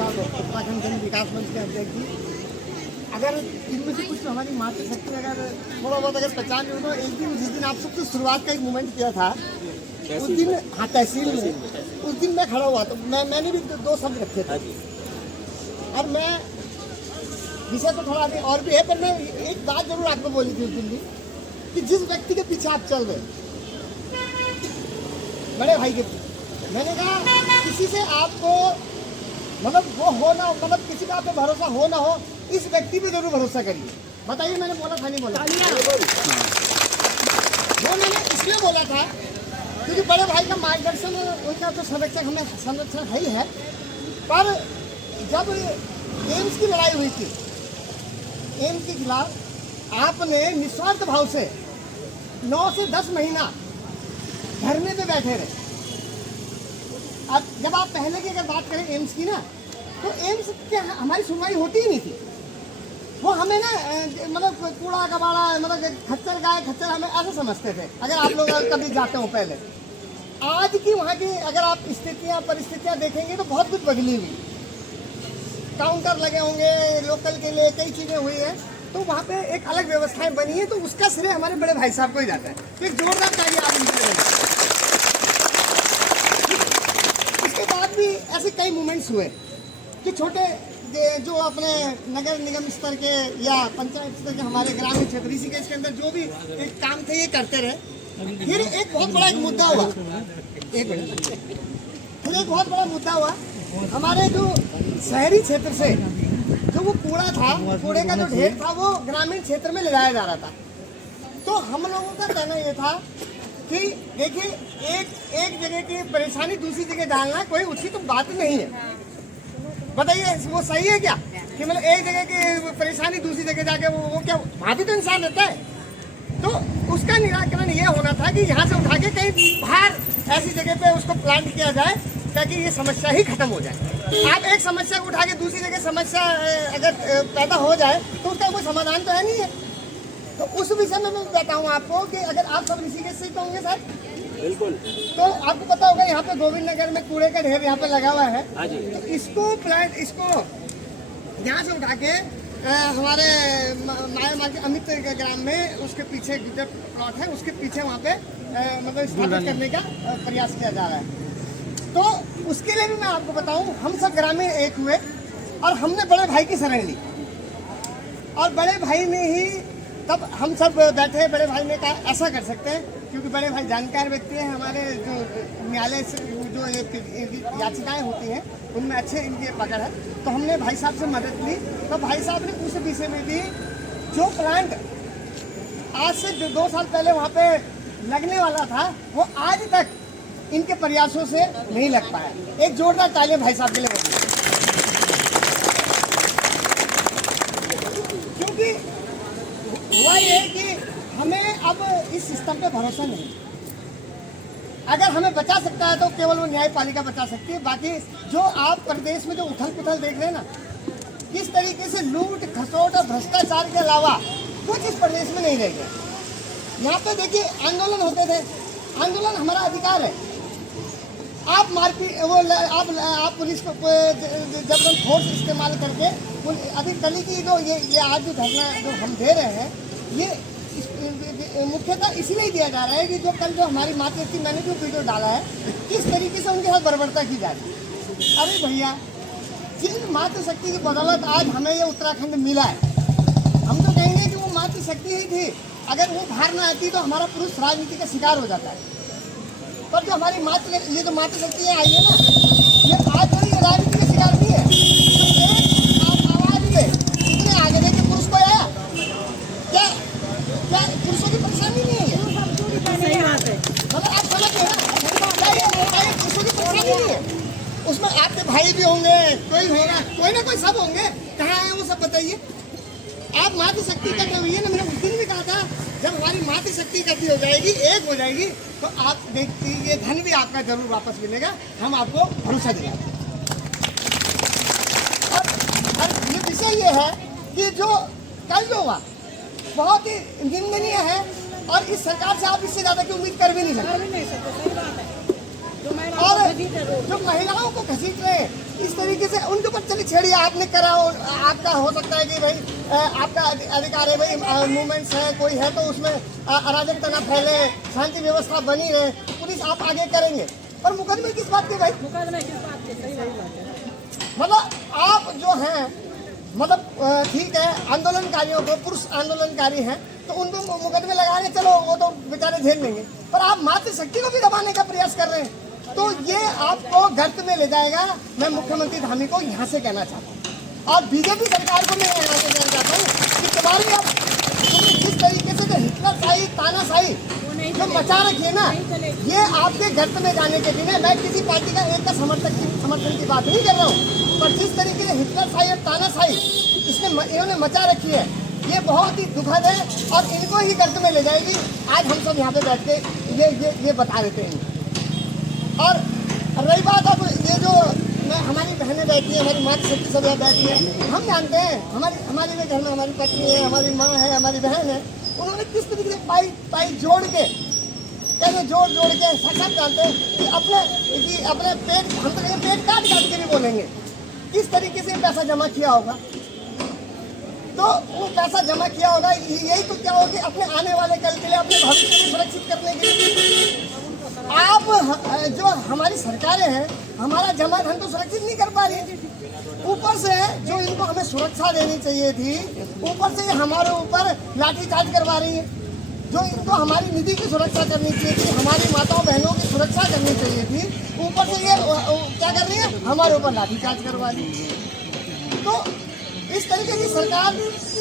साहब उत्तराखंड जन विकास मंच के अध्यक्ष जी, अगर इनमें से कुछ हमारी मातृशक्ति अगर थोड़ा बहुत अगर पहचान हो तो एक दिन जिस दिन आप सबसे शुरुआत का एक मूवमेंट किया था उस दिन, हाँ तहसील में, उस दिन मैं खड़ा हुआ तो मैंने भी दो शब्द रखे थे। और मैं विषय तो थोड़ा आगे और भी है, पर मैं एक बात जरूर आपको बोली थी उस दिन भी कि जिस व्यक्ति के पीछे आप चल रहे, बड़े भाई के पीछे, मैंने कहा किसी से आपको मतलब वो हो ना हो, मतलब किसी का आप पे भरोसा हो ना हो, इस व्यक्ति पे जरूर भरोसा करिए। बताइए मैंने बोला था नहीं बोला? वो मैंने इसलिए बोला था क्योंकि बड़े भाई का मार्गदर्शन, उनका तो संरक्षण है ही है। पर जब एम्स की लड़ाई हुई थी, एम्स के खिलाफ आपने निस्वार्थ भाव से 9 से 10 महीना धरने पे बैठे रहे। अब जब आप पहले की अगर बात करें एम्स की ना, तो एम्स के हमारी सुनवाई होती ही नहीं थी। वो हमें ना मतलब कूड़ा कबाड़ा, मतलब खच्चर गाय खच्चर हमें ऐसे समझते थे अगर आप लोग कभी जाते हो पहले। आज की वहाँ की अगर आप स्थितियाँ परिस्थितियाँ देखेंगे तो बहुत कुछ बदली हुई। काउंटर लगे होंगे लोकल के लिए, कई चीज़ें हुई हैं, तो वहाँ पे एक अलग व्यवस्थाएं बनी है, तो उसका श्रेय हमारे बड़े भाई साहब को ही जाता है। तो एक जोरदार चाहिए आप इनके। इसके बाद भी ऐसे कई मूवमेंट्स हुए कि छोटे जो अपने नगर निगम स्तर के या पंचायत स्तर के हमारे ग्रामीण क्षेत्र ऋषिकेश के अंदर जो भी एक काम थे ये करते रहे। फिर एक बहुत बड़ा एक मुद्दा हुआ, फिर एक बहुत बड़ा मुद्दा हुआ हमारे जो शहरी क्षेत्र से जो वो कूड़ा था, कूड़े का जो ढेर था वो ग्रामीण क्षेत्र में ले जाया जा रहा था। तो हम लोगों का कहना ये था कि देखिए एक जगह की परेशानी दूसरी जगह डालना कोई उचित बात नहीं है। बताइए वो सही है क्या कि मतलब एक जगह की परेशानी दूसरी जगह जाके वो क्या, वहाँ भी तो इंसान रहता है। तो उसका निराकरण ये होना था कि यहाँ से उठा के कहीं बाहर ऐसी जगह पे उसको प्लांट किया जाए ताकि ये समस्या ही खत्म हो जाए। आप एक समस्या को उठा के दूसरी जगह समस्या अगर पैदा हो जाए तो उसका कोई समाधान तो है नहीं है। तो उस विषय में मैं बताऊँ आपको कि अगर आप सब ऋषिकेश से तो होंगे सर, बिल्कुल, तो आपको पता होगा यहाँ पे गोविंद नगर में कूड़े का ढेर यहाँ पे लगा हुआ है। तो इसको प्लांट, इसको यहाँ से उठा के हमारे माया मार्ग अमित ग्राम में उसके पीछे जो प्लॉट है उसके पीछे वहाँ पे मतलब स्थापित करने का प्रयास किया जा रहा है। तो उसके लिए भी मैं आपको बताऊँ, हम सब ग्रामीण एक हुए और हमने बड़े भाई की शरण ली, और बड़े भाई ने ही तब हम सब बैठे, बड़े भाई ने कहा ऐसा कर सकते हैं, क्योंकि बड़े भाई जानकार व्यक्ति हैं, हमारे जो न्यायालय से जो याचिकाएं होती हैं उनमें अच्छे इनकी पकड़ है। तो हमने भाई साहब से मदद ली, तो भाई साहब ने उस विषय में भी जो प्लांट आज से 2 साल पहले वहाँ पे लगने वाला था वो आज तक इनके प्रयासों से नहीं लग पाया। एक जोरदार तालियां भाई साहब के लिए होती है, क्योंकि हुआ ये कि हमें अब इस सिस्टम पे भरोसा नहीं। अगर हमें बचा सकता है तो केवल वो न्यायपालिका बचा सकती है। बाकी जो आप प्रदेश में जो उथल पुथल देख रहे हैं ना, किस तरीके से लूट खसोट और भ्रष्टाचार के अलावा कुछ इस प्रदेश में नहीं रह गया। यहाँ पे देखिए आंदोलन होते थे, आंदोलन हमारा अधिकार है। आप मारपीट वो आप पुलिस को जबरन फोर्स इस्तेमाल करके अभी कल की जो ये आज जो धरना जो हम दे रहे हैं ये मुख्यतः इसलिए दिया जा रहा है कि जो कल जो हमारी मातृशक्ति, मैंने जो वीडियो डाला है किस तरीके से उनके साथ बर्बरता की जा रही है। अरे भैया, जिन मातृशक्ति की बदौलत आज हमें ये उत्तराखंड मिला है, हम तो कहेंगे कि वो मातृशक्ति ही थी। अगर वो बाहर ना आती तो हमारा पुरुष राजनीति का शिकार हो जाता है। पर जो हमारी ये जो मातृशक्तियाँ आई है ना, ये आज जो ये राजनीति का शिकार नहीं है। तो आवाज में इतने आगे देखे पुरुष को आया, क्या क्या पुरुषों की परेशानी नहीं है? सही बात है, मतलब आप समझ रहे हैं पुरुषों की परेशानी नहीं है। उसमें आपके भाई भी होंगे, कोई होगा, कोई ना कोई सब होंगे। कहाँ है वो सब बताइए। आप मातृशक्ति करते हुए ना, मैंने उस दिन भी कहा था जब हमारी मातृशक्ति इकट्ठी हो जाएगी, एक हो जाएगी, तो आप देखिए ये धन भी आपका जरूर वापस मिलेगा। हम आपको भरोसा दिलाते हैं। और ये विषय ये है कि जो कल जो हुआ बहुत ही निंदनीय है, और इस सरकार से आप इससे ज़्यादा की उम्मीद कर भी नहीं सकते। सही बात है। तो मैं और जो महिलाओं को घसीट रहे हैं इस तरीके से, उनके ऊपर चली छेड़िए, आपने करा, आपका हो सकता है कि भाई आपका अधिकार है, भाई मूवमेंट्स है, कोई है तो उसमें अराजकता न फैले, शांति व्यवस्था बनी रहे, पुलिस आप आगे करेंगे। पर मुकदमे किस बात के भाई? मुकदमे किस बात के? सही बात है। मतलब आप जो हैं, मतलब ठीक है, आंदोलनकारियों को, पुरुष आंदोलनकारी हैं तो उनको मुकदमे लगाने, चलो वो तो बेचारे झेल लेंगे, पर आप मातृशक्ति को भी दबाने का प्रयास कर रहे हैं, तो ये आपको गर्त में ले जाएगा। मैं मुख्यमंत्री धामी को यहाँ से कहना चाहता हूँ और बीजेपी सरकार को मैं यहाँ से कहना चाहता हूँ कि तुम्हारी अब जिस तरीके से जो हिटलरशाही, तानाशाही जो मचा रखी है ना, ये आपके गर्त में जाने के दिन है। मैं किसी पार्टी का एक का समर्थन की बात नहीं कर रहा हूँ, पर जिस तरीके से हिटलरशाही और तानाशाही इन्होंने मचा रखी है, ये बहुत ही दुखद है और इनको ही गर्त में ले जाएगी। आज हम सब यहाँ पे बैठ के ये बता देते हैं। और रही बात अब ये जो हमारी बहनें बैठी हैं, हमारी मातृशक्ति सब यहाँ बैठी है, हम जानते हैं हमारे भी घर में हमारी पत्नी है, हमारी माँ है, हमारी बहन है, उन्होंने किस तरीके से पाई जोड़ के, कैसे जोड़ के सब जानते हैं कि अपने पेट, हम तो कहेंगे पेट काट के भी बोलेंगे, किस तरीके से पैसा जमा किया होगा। तो वो पैसा जमा किया होगा, यही तो क्या होगा कि अपने आने वाले कल के लिए, अपने भविष्य को सुरक्षित करने के लिए आप जो हमारी सरकारें हैं, हमारा जमा धन तो सुरक्षित नहीं कर पा रही, ऊपर से जो इनको हमें सुरक्षा देनी चाहिए थी, ऊपर से हमारे ऊपर लाठीचार्ज करवा रही है। जो इनको हमारी निधि की सुरक्षा करनी चाहिए थी, हमारी माताओं बहनों की सुरक्षा करनी चाहिए थी, ऊपर से ये क्या कर रही है, हमारे ऊपर लाठीचार्ज करवा रही है। तो इस तरीके की सरकार,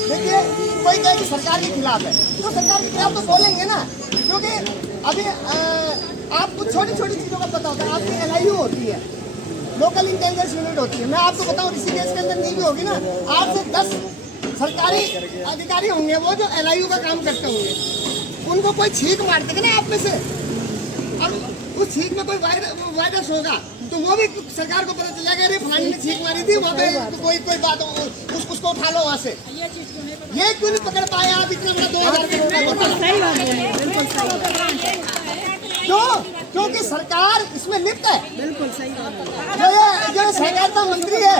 देखिए कोई कहे कि सरकार के खिलाफ है, तो सरकार के खिलाफ तो बोलेंगे ना, क्योंकि अभी आपको छोटी छोटी चीज़ों का पता होता है। आपकी LIU होती है, लोकल इंटेलिजेंस यूनिट होती है। मैं आपको बताऊं, ऋषिकेश के अंदर नहीं भी होगी ना, 8 से 10 सरकारी अधिकारी होंगे वो जो LIU का काम करते होंगे, उनको कोई छींक मार देगा ना आप में से, और उस छींक में कोई वायरस होगा तो वो भी सरकार को पता चल जाएगा, अरे फलानी ने छींक मारी थी, वहाँ पे कोई बात उसको उठा लो वहाँ से। ये क्यों नहीं पकड़ पाए आप? इतना बड़ा 2000 क्योंकि सरकार इसमें लिप्त है। बिल्कुल सही बात है। जो सहकारिता मंत्री है,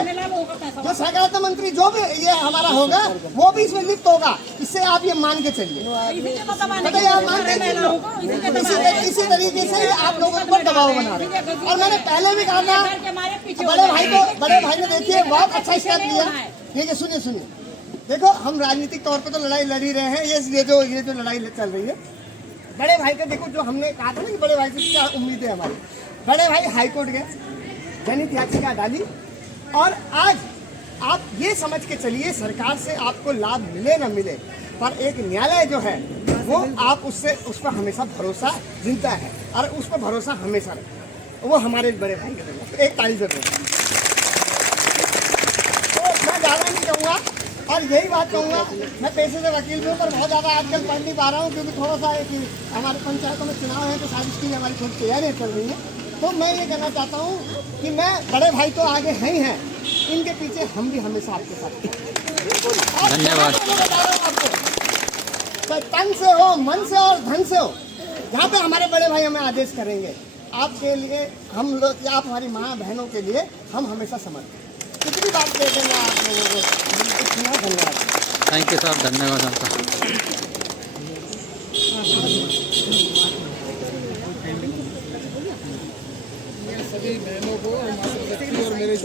जो सहकारिता मंत्री जो भी ये हमारा होगा, वो भी इसमें लिप्त होगा। इससे आप ये मान के चलिए, आप मान के चलिए। इसी तरीके से आप लोगों पर दबाव बना रहे हैं। और मैंने पहले भी कहा था, बड़े भाई ने देखिए बहुत अच्छा स्टेप लिया। ठीक है, सुनिए, देखो हम राजनीतिक तौर पर तो लड़ाई लड़ ही रहे हैं। ये जो लड़ाई चल रही है बड़े भाई का, देखो जो हमने कहा था ना कि बड़े भाई से क्या उम्मीद है हमारी। बड़े भाई हाईकोर्ट गए, जनहित याचिका डाली, और आज आप ये समझ के चलिए सरकार से आपको लाभ मिले न मिले, पर एक न्यायालय जो है वो आप उस पर हमेशा भरोसा जिंदा है, और उस पर भरोसा हमेशा रखें। वो हमारे बड़े भाई के तरफ एक तारीफ से तो मैं ज़्यादा नहीं कहूँगा, और यही बात कहूँगा, मैं पेशे से वकील हूँ, पर बहुत ज़्यादा आजकल पढ़ नहीं पा रहा हूँ, क्योंकि थोड़ा सा है कि हमारे पंचायतों में चुनाव है, तो शायद इसकी हमारी थोड़ी तैयारियाँ चल रही हैं। तो मैं ये कहना चाहता हूँ कि मैं, बड़े भाई तो आगे हैं ही हैं, इनके पीछे हम भी हमेशा आपके साथ हैं। धन्यवाद। आपको तन से हो, मन से और धन से हो, जहाँ पे हमारे बड़े भाई हमें आदेश करेंगे, आपके लिए हम लोग, आप हमारी माँ बहनों के लिए हम हमेशा समर्पित हैं। कितनी बात कहते हैं आप लोगों को। धन्यवाद। थैंक यू सर, धन्यवाद आपका। सभी बहनों को और मेरे